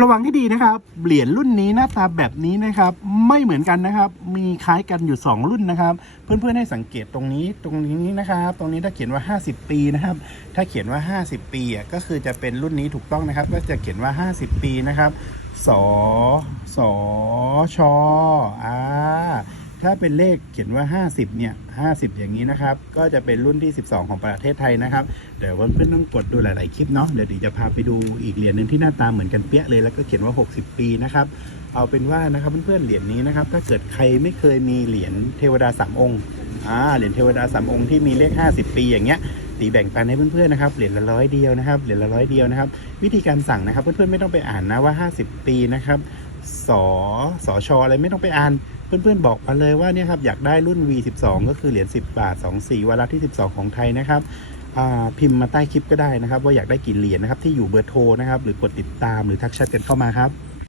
ระวังที่ดีนะครับ เหรียญรุ่นนี้หน้าตาแบบนี้นะครับ ไม่เหมือนกันนะครับ มีคล้ายกันอยู่ 2 รุ่นนะครับ เพื่อนๆให้สังเกตตรงนี้ตรงนี้นะครับ ตรงนี้ถ้าเขียนว่า 50 ปีนะครับ ถ้าเขียนว่า 50 ปีอะก็คือจะเป็นรุ่นนี้ถูกต้องนะครับ ก็จะเขียนว่า 50 ปีนะครับสอสอชอ ถ้าเป็นเลขเขียนว่า 50 เนี่ย 50 อย่างนี้นะครับ ก็จะเป็นรุ่นที่ 12 ของประเทศไทยนะครับ เดี๋ยวเพื่อนๆต้องกดดูหลายๆคลิปเนาะ เดี๋ยวดีจะพาไปดูอีกเหรียญหนึ่งที่หน้าตาเหมือนกันเปี้ยเลย แล้วก็เขียนว่า 60 ปีนะครับ เอาเป็นว่านะครับเพื่อนๆ เหรียญนี้นะครับ ถ้าเกิดใครไม่เคยมีเหรียญเทวดาสามองค์ อ่า เหรียญเทวดาสามองค์ที่มีเลข 50 ปีอย่างเงี้ยตีแบ่งปันให้เพื่อนๆนะครับ เหรียญละร้อยเดียวนะครับ เหรียญละร้อยเดียวนะครับ วิธีการสั่งนะครับ เพื่อนๆไม่ต้องไปอ่านนะว่า 50 ปีนะครับ สสชอะไรไม่ต้องไปอ่าน เพื่อนๆบอกมาเลยว่าเนี่ยครับอยากได้รุ่น V12 ก็คือเหรียญ10 บาท24วาระที่ 12 ของไทยนะครับพิมพ์มาใต้คลิปก็ได้นะครับ ว่าอยากได้กี่เหรียญนะครับที่อยู่เบอร์โทรนะครับหรือกดติดตามหรือทักแชทกันเข้ามาครับ